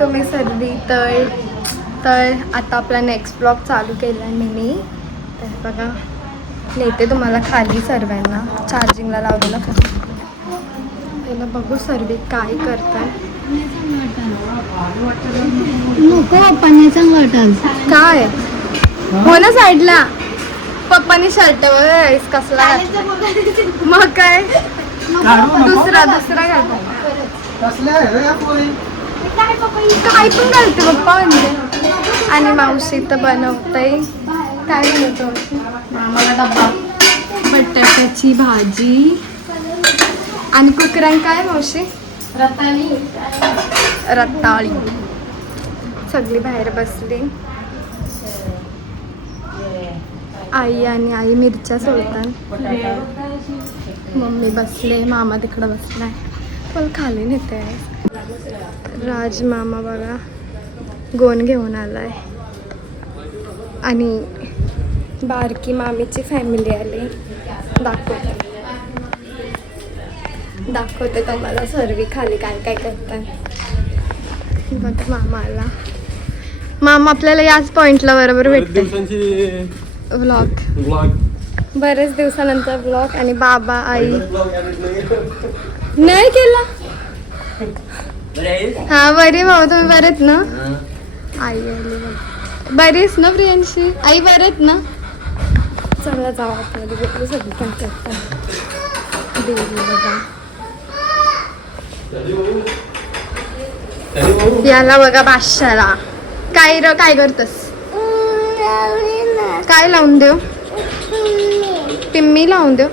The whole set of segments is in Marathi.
तुम्ही सर्वी तर तर आता आपला नेक्स्ट ब्लॉग चालू केला आहे मी तर बघा नेते तुम्हाला खाली सर्वांना चार्जिंगला लावलेला पहिलं बघू सर्व काय करतात काय? हो ना साईडला. पप्पानी शर्ट वगैरे कसला. मग काय? दुसरा दुसरा घालतो काय पण घालते पप्पा म्हणजे. आणि मावशी तर बनवतय. काय बनवतो? मला डब्बा बटाट्याची भाजी. आणि कुकरान काय मावशी? रताळी. रताळी. सगळी बाहेर बसली. आई आणि आई मिरच्या सोडतात मम्मी बसले मामा तिकडं बसलाय. पण खाली नेते राज मामा बघा गोन घेऊन आलाय. आणि बारकी मामीची फॅमिली आली. दाखवते. दाखवते तुम्हाला सर्व खाली काय काय करतात बघा मामा आला मामा आपल्याला याच पॉइंटला बरोबर भेटते ब्लॉग बरेच दिवसानंतर ब्लॉग आणि बाबा आई. नाही केला. हा बरी भाऊ. तुम्ही बरेत ना? आई आली बरीच ना प्रियांशी? आई बरेत ना? चला जाऊ आपल्याला बघू सगळी पण. देवी बघा. याला बघा बादशाला. काय र काय करतस? काय लावून देऊ? टिम्मी लावून देऊ.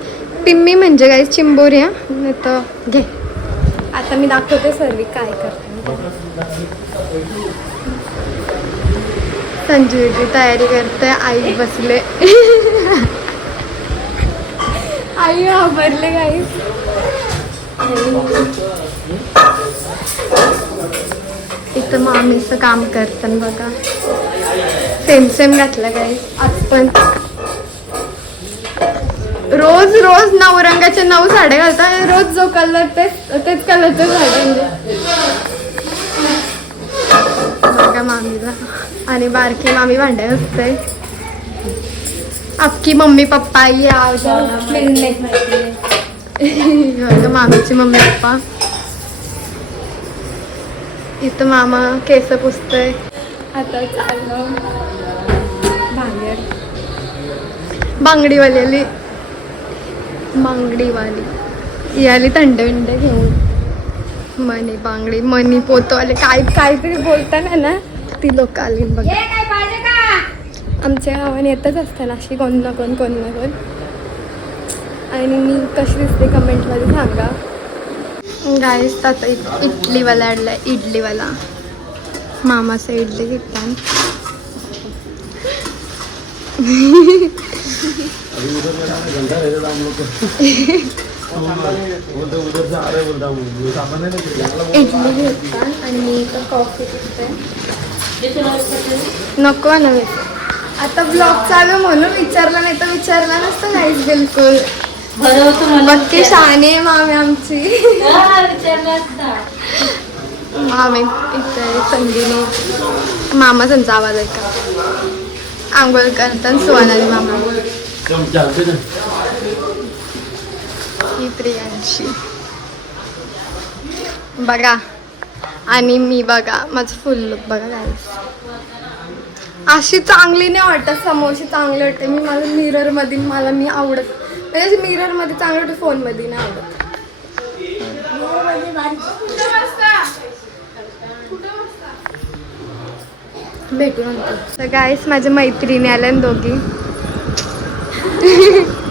टिम्मी म्हणजे काय? चिंबोरी हा? नाही तर घे. आता मी दाखवते सर्वी काय करते. संजीवची तयारी करते आई बसले. आई घाबरले काही इथं मामीचं काम करतात बघा. सेम सेम घातलं काही आज पण. रोज रोज नऊ रंगाच्या नऊ साड्या घालतात रोज जो कलर तेच तेच कलरच्या साड्या म्हणजे मामीला. आणि बारकी मामी भांडे असते अख्खी मम्मी पप्पा या मामीची मम्मी पप्पा. इथं मामा केस पुसतोय. आता चाललं. बाहेर बांगडीवालेली बांगडीवाली ही आली थंड विंड घेऊन. मनी बांगडी मनी पोतवाले काय काहीतरी बोलताना ना ती लोक आली बघा. आमच्या गावाने येतच असतं ना अशी कोण ना कोण कोण ना कोण. आणि मी कशी दिसते कमेंटमध्ये सांगा. गाईस आता इडलीवाला आणलाय इडलीवाला. मामाचं इडली अभी उधर मेरा रहे रह हूँ इडली लोग आणि मी. नको ना आता ब्लॉग चालू म्हणून विचारला नाही तर विचारला नसतं नाहीच बिलकुल. बरं होतं शाने आहे मामी आमची. मामे इथे संगीने. मामा त्यांचा आवाज ऐका. आंघोळ करतात सुवानाली मामा. ही प्रियांशी. बघा आणि मी बघा माझं फुल लुक बघा गाईस अशी चांगली नाही वाटत समोरची चांगली वाटते. मी मला मिररमध्ये मला मी आवडत म्हणजे मिररमध्ये चांगलं वाटतं फोनमध्ये नाही आवडत. भेटू नंतर तर गाईस माझ्या मैत्रिणी आल्या ना दोघी.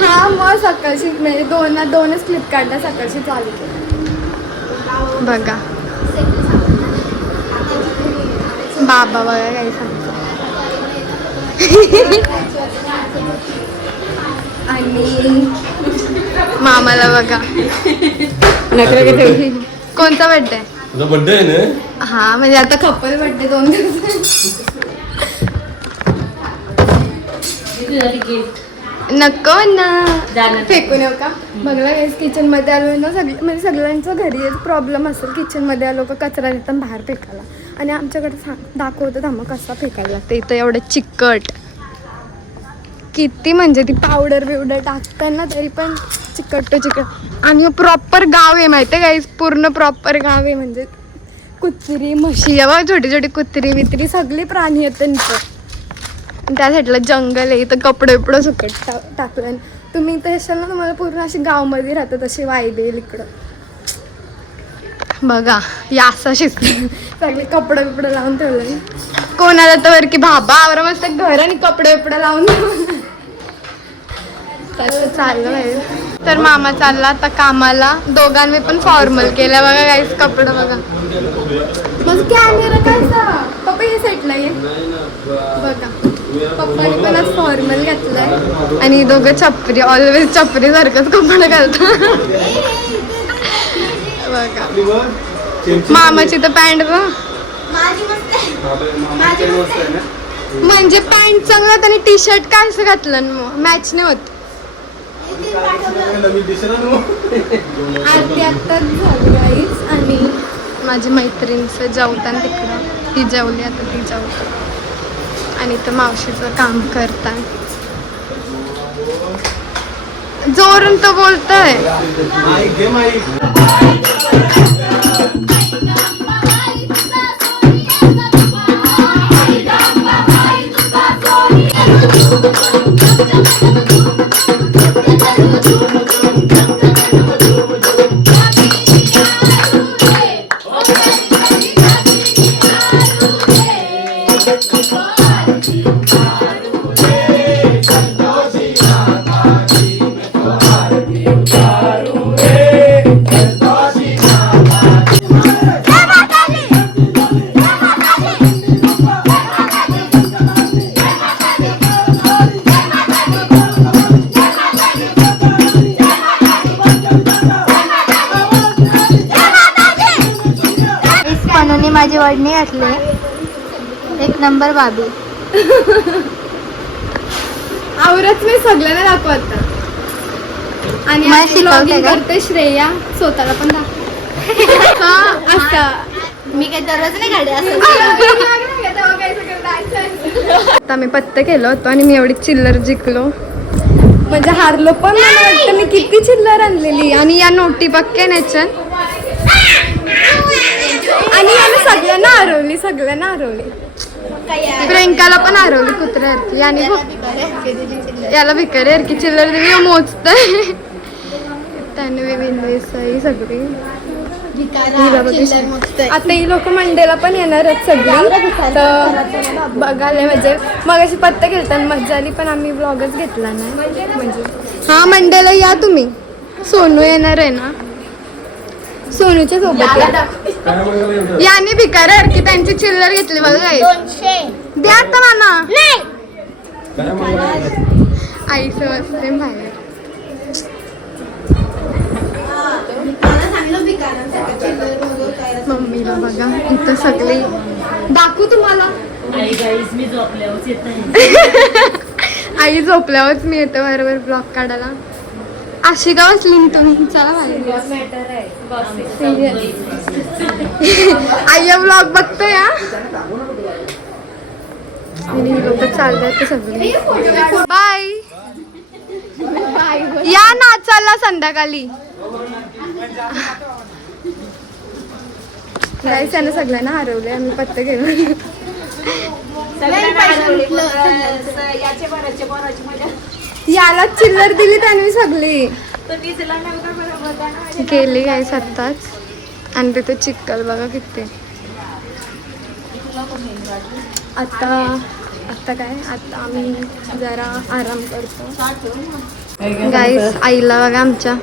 हा मग सकाळची म्हणजे दोन दोनच क्लिप काढल्या सकाळची चालू केली. बघा. बाबा बघा काही सांगतो. आणि मामाला बघा. कोणता बड्डे तुझा बर्थडे आहे ना? हा म्हणजे आता कपल बड्डे दोन दिवस. नको ना. जाणार. फेकून येऊ का बघला गाईस किचनमध्ये आलो ना सगळे म्हणजे सगळ्यांचं घरी प्रॉब्लेम असेल. किचनमध्ये आलो का कचरा देतात बाहेर फेकायला. आणि आमच्याकडे सांग दाखवतं थांबा कसा फेकायला लागतं इथं एवढं चिकट. किती म्हणजे ती पावडर बिवडर टाकताना तरी पण चिकटतो चिकट. आणि प्रॉपर गाव आहे माहिती आहे गाईस पूर्ण प्रॉपर गाव आहे म्हणजे. कुत्री म्हशी आहे बघा छोटी छोटी कुत्री बित्री सगळी प्राणी आहेत त्यांचं. आणि त्या साईडला जंगल आहे इथं कपडे बिपडं सुकट टा टाकलं. तुम्ही इथं असाल ना तुम्हाला पूर्ण अशी गावमध्ये राहतात अशी वाईब येईल इकडं. बघा या असं शिकलं सगळे कपडे बिपडे लावून ठेवलं. कोणाला तर की बाबा आवरा मस्त घर आणि कपडे बिपडे लावून तसं चाललं आहे तर मामा चालला आता कामाला. दोघांनी पण फॉर्मल केलं बघा काहीच कपडे बघा. मग कॅमेरा कसा पप्पा हे सेटला आहे बघा. पप्पाने पण आज फॉर्मल घातलाय. आणि दोघं चपरी ऑलवेज चपरी सारखंच कपडे घालतात. बघा. मामाची तर पॅन्ट बघ. म्हणजे पॅन्ट चांगलं आणि टी शर्ट काय असं घातलं मग? मॅच नाही होत. आरती आत्ताच झाली आणि माझ्या मैत्रिणीचं जेवताना तिकडं. ती जेवली आता ती जेवत. आणि तर मावशीचं काम करतात जोरून तो बोलतोय. you. माझी वडणी घातली एक नंबर बाबी. आवरच मी सगळ्यांना दाखवत आणि मला आम्ही शिकवते vlogging का? करते श्रेया स्वतःला पण दाखव. असं. मी काही दररोज नाही असं. आता मी पत्ते केलं होतं आणि मी एवढी चिल्लर जिंकलो. म्हणजे हारलो पण मला वाटतं मी किती चिल्लर आणलेली. आणि या नोटी पक्के याच्यात आणि याने सगळ्यांना हरवली सगळ्यांना हरवली. प्रियंकाला पण हरवली कुत्र्यासारखी आणि याला भिकारी की चिल्लर दिली मोजतंय. त्याने विंदेसाई सगळी. हिला बघितलं. आता ही लोक मंडेला पण येणार आहेत सगळी. तर बघायला म्हणजे मग अशी पत्ते घेतात मजा आली पण आम्ही ब्लॉगच घेतला नाही. म्हणजे हा मंडेला या तुम्ही. सोनू येणार आहे ना. सोनूच्या सोबत. याने भिकार की त्यांची चिल्लर घेतली बघा guys. द्या आता मला. आई समजते बाहेर. मम्मीला बघा इथं सगळी. दाखवू तुम्हाला. आई गाईस मी झोपल्यावर येत आहे आई झोपल्यावरच मी येते बरोबर ब्लॉग काढायला. अशी का तुम्ही चला बाहेर. ब्लॉग बघतोय हा. आणि ही लोक चालतात ते सगळे. बाय या नाचायला संध्याकाळी. गाईस त्यानं सगळ्यांना हरवले आम्ही पत्ते घेऊन. याला चिल्लर दिली त्यांनी सगळी. गेली गाईस आत्ताच. आणि तिथे चिक्कल बघा किती. आता आता काय? आता आम्ही जरा आराम करतो. गाईस आईला बघा आमच्या.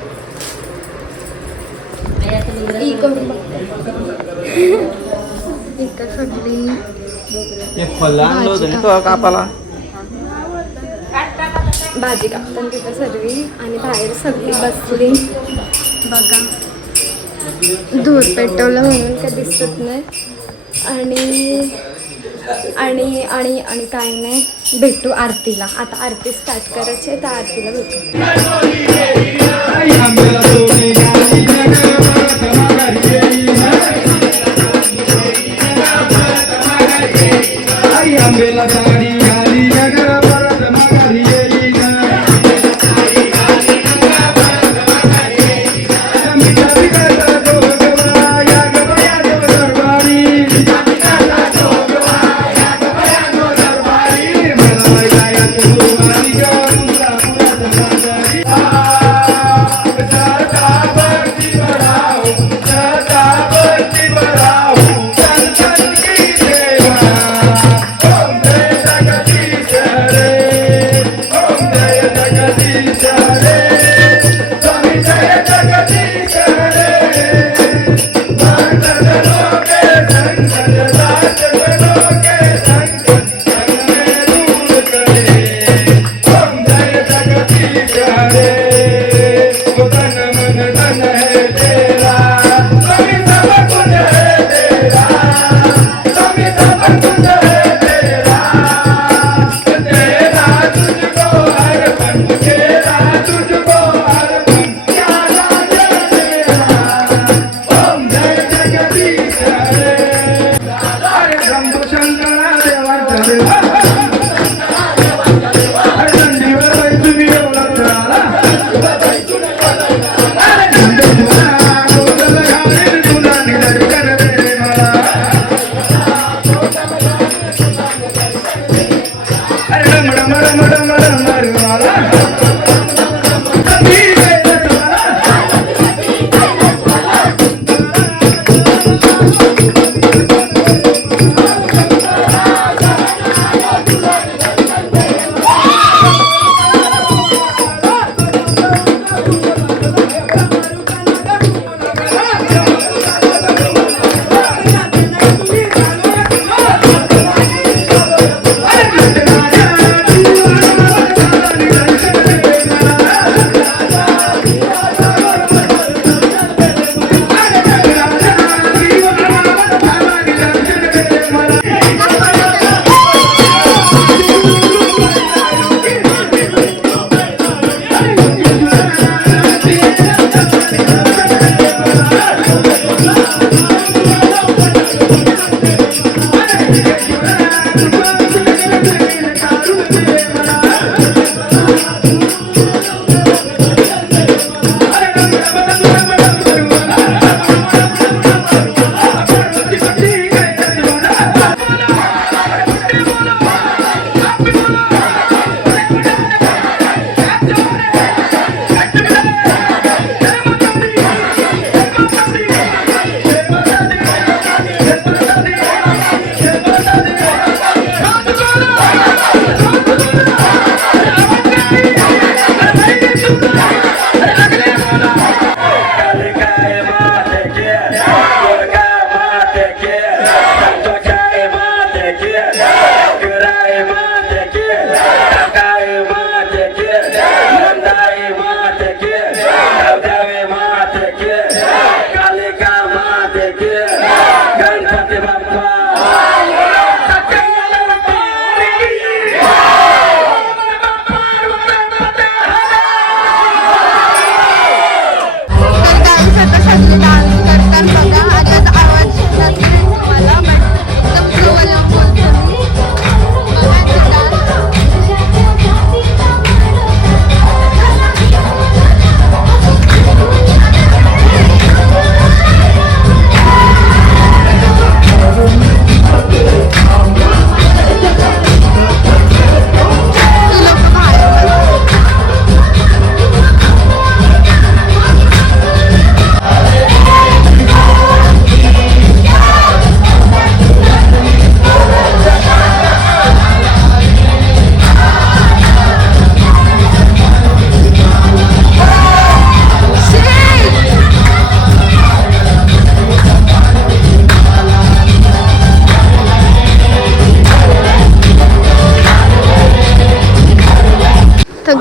सगळी. कापाला. भाजी कापतात तिथं सर्वी आणि बाहेर सगळी बसली बघा धूर पेटवलं म्हणून काय दिसत नाही आणि आणि आणि आणि काय नाही भेटू आरतीला आता आरती स्टार्ट करायची आहे तर आरतीला भेटू Shankara, levántate, levántate.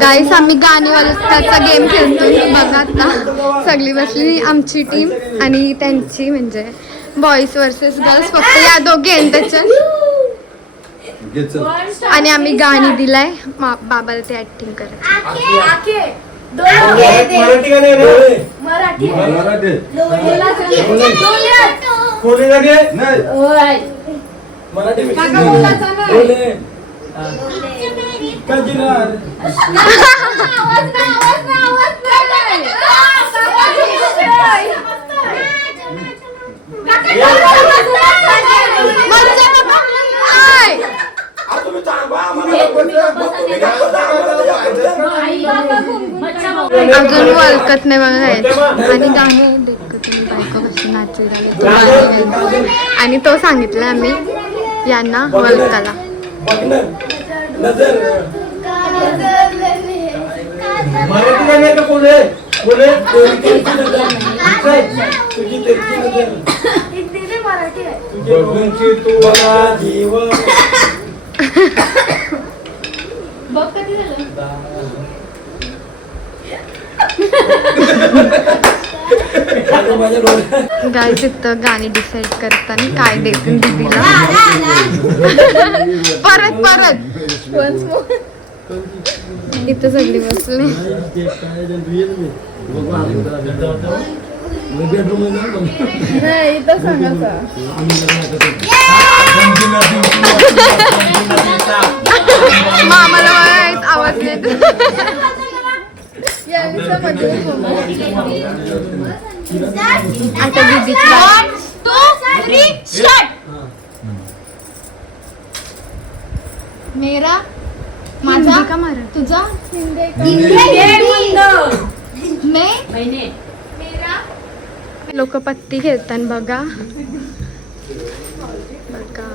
गाईस आम्ही गाणीवाल्याचा गेम खेळतोय. बघा आता. सगळी बसली. आमची टीम आणि त्यांची म्हणजे बॉईज वर्सेस गर्ल्स फक्त या दोघे आहेत त्याच्यात आणि आम्ही गाणी दिलाय. बाबाला ते ऍक्टिंग करायचं. मराठी गाणे रे मराठी कोणी अजून नाही बघा आणि गाणे बायको कशी नाचू लागली. तो आणि तो सांगितला आम्ही यांना ओळखाला नजर. मराठी गाणे का कोण आहे? कोण आहे? तेरी तेरची नजर तुझी तेरची नजर. बघूनची तू मला जीव. आता माझ्या डोळ्यात गाय तिथं गाणी डिसाईड करताना काय देतील दीदीला? परत परत. इथं सगळी बसली. मामाला आवाज येत आता दीदीची मेरा माझा का मारा तुझा लोक पत्ती खेळतात बघा. बघा.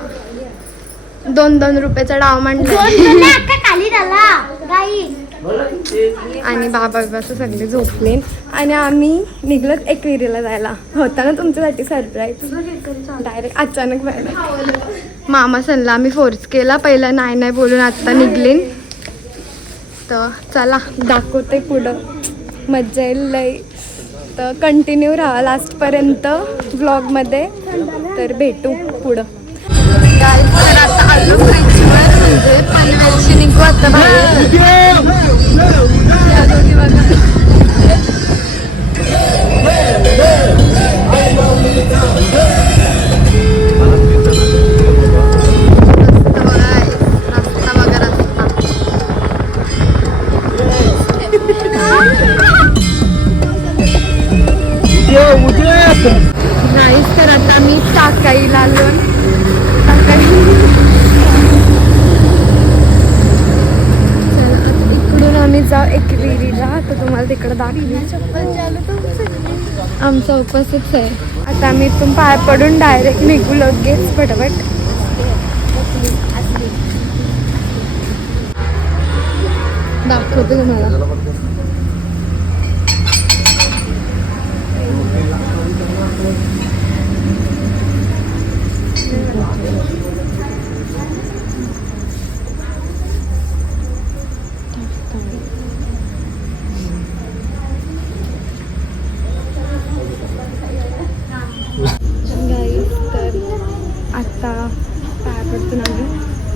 दोन दोन रुपयाचा डाव मांडला खाली झाला. आणि बाबा असं सगळे झोपले. आणि आम्ही निघलो एकविरीला जायला. होता ना तुमच्यासाठी सरप्राईज डायरेक्ट अचानक मामा सणला आम्ही फोर्स केला. पहिला नाही नाही बोलून आत्ता निघले तर चला दाखवते पुढं. मज्जा येईल लई. तर कंटिन्यू राहा लास्टपर्यंत ब्लॉगमध्ये तर भेटू पुढं. काय तर आता आलो फ्रीजवर म्हणजे पनवेलची निघू आता बाहेर या दोघी बघा. रस्ता बघा आहे. रस्ता बघा रस्ता नाहीच तर आता मी टाकाईला आलो टाकाई चला, आता इकडून आम्ही जाऊ एकविरीला तर तुम्हाला तिकडं दाखवली आमचा उपस्थित आहे. आता आम्ही इथून पाय पडून डायरेक्ट निघू लगेच पटापट. दाखवते तुम्हाला. गाईस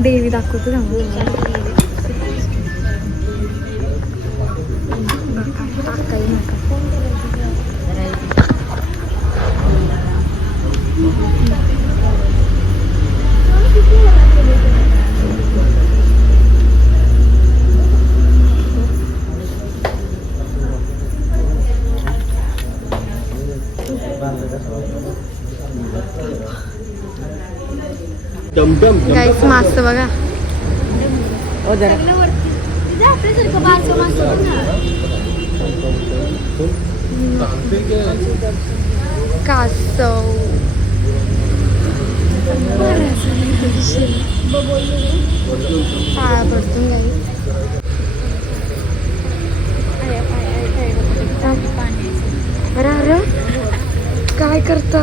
देवी दाखवतो सांगू काही नका गाईस मास्त बघा. कासव. पाया पडतून गाई अरे अरे. काय करता?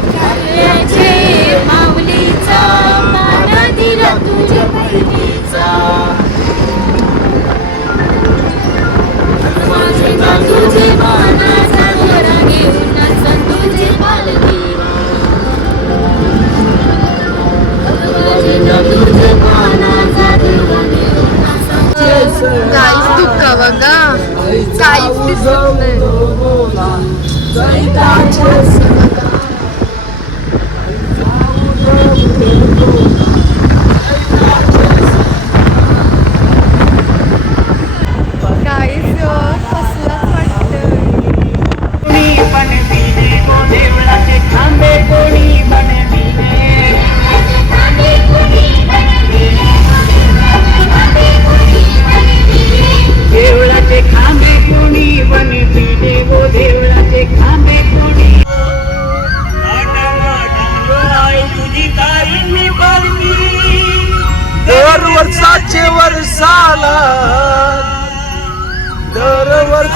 काहीच दुःख बघा काहीच दिसत नाही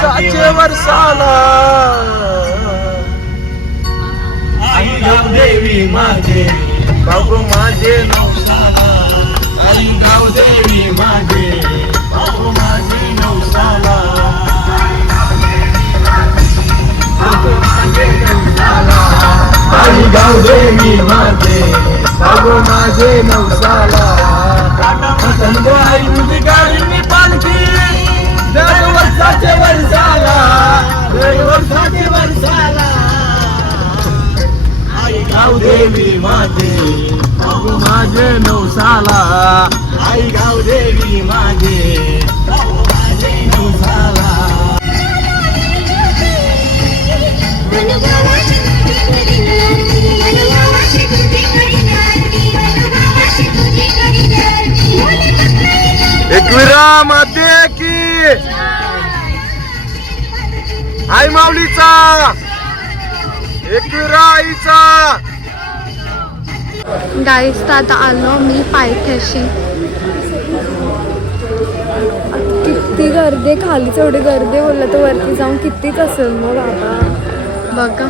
वर्षाचे वर्षाला आई गाव देवी माझे बाबू माझे नवसाला आई गाव देवी माझे बाबू माझे नवसाला आई देवी माझे बाबू माझे नवसाला आई तुझी गाडी मी पालखी. वर्षाचे वर्षाला वर्षाचे वर्षाला आई गाव देवी माझे बाबू माझे नवसाला आई गाव देवी माझे बाबू माझे नवसाला एकविरा माते आई माऊलीचा! एकविरा आईचा! गाईस तर आता आलो मी पायथ्याशी. किती गर्दी आहे, खालीच एवढी गर्दी बोललं तर वरती जाऊन कितीच असेल मग बाबा. बघा.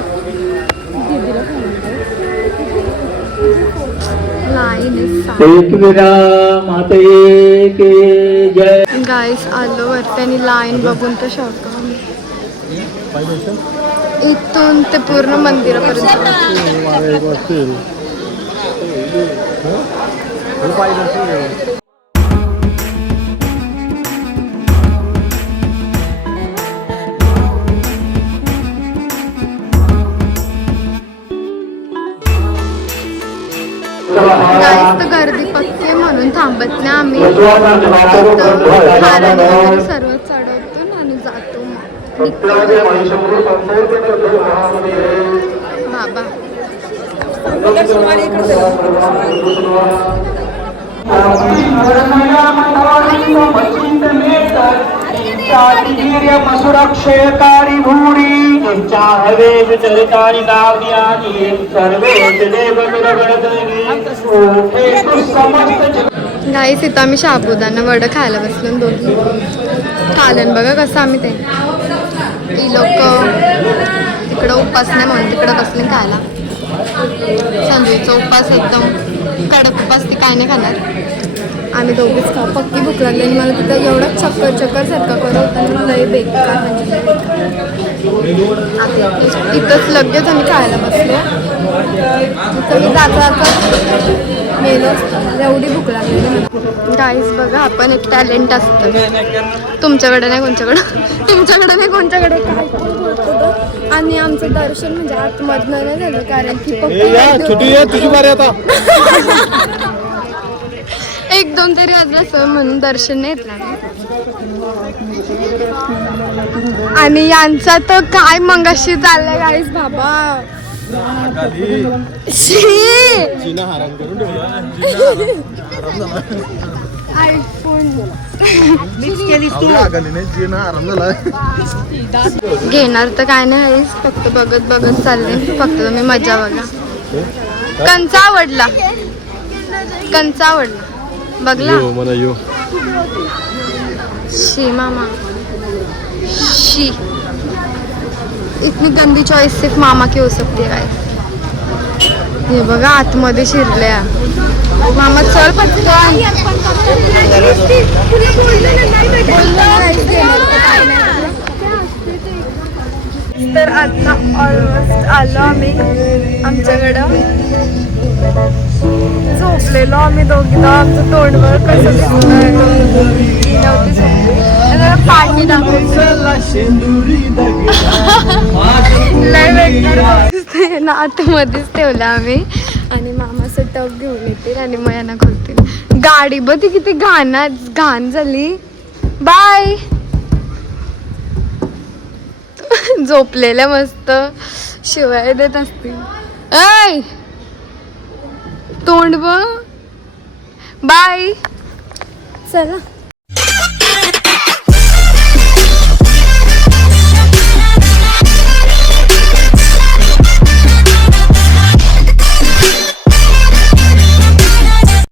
लाईन आहे सा- एकविरा माते के जय. गाईस आलो वरती आणि लाईन बघून तर शॉक इथून ते पूर्ण मंदिरापर्यंत. गाईस तर गर्दी पक्के म्हणून थांबत नाही आम्ही इथं हाराने वगैरे सर्व चढवतो आणि जातो मग निघतो. बाबा मसुरक्षयकारी भूरी तुमच्या हवे विचरितानी दावदियानी सर्वे देव समस्त गाईस इथं आम्ही शाबुदाना वडं खायला बसलो ना दोघी खालन बघा कसं आम्ही ते ही लोक तिकडं उपास नाही म्हणून तिकडं बसले खायला. संजूचा उपास एकदम कडक उपास ती काय नाही खाणार. आम्ही दोघीच खा पक्की भूक लागली आणि मला तिथं एवढं चक्कर चक्कर सारखं करत होता बेकार म्हणजे लय बेकार. इथे- इथंच लगेच आम्ही खायला बसलो. इथं मी जाता जाता मेलो असतो. एवढी भूक लागली गाईस बघा आपण एक टॅलेंट असतं तुमच्याकडे नाही कोणच्याकडं? तुमच्याकडे नाही कोणच्याकडे? काय. आणि आमचं दर्शन म्हणजे आतमधनं नाही झालं कारण की एक दोन तरी वाजलं असं म्हणून दर्शन नाही येत आणि यांचा तर काय मंगाशी चाललाय गाईस बाबा. घेणार तर काय नाही फक्त बघत बघत चालले. फक्त तुम्ही मजा बघा. कंचा आवडला. कंचा आवडला. बघला? मला यो. शी मामा. शी. इतनी गंदी चॉईस सिर्फ मामा की हो सकती है हे बघा आतमध्ये शिरल्या मामा चल पटकन. तर आता ऑलमोस्ट आलो आम्ही आमच्याकडं. झोपलेलो आम्ही दोघीला आमचं तोंडवर कसं दिसतंय? नव्हती झोपली. पाणी ना आतमध्येच ठेवलं आम्ही. आणि मामाचं टप घेऊन येतील आणि मग यांना खोलतील. गाडी बघ ती किती घाण घाण झाली. बाय. झोपलेल्या मस्त. शिवाय देत असतील. ऐ! तोंड बाय. चला.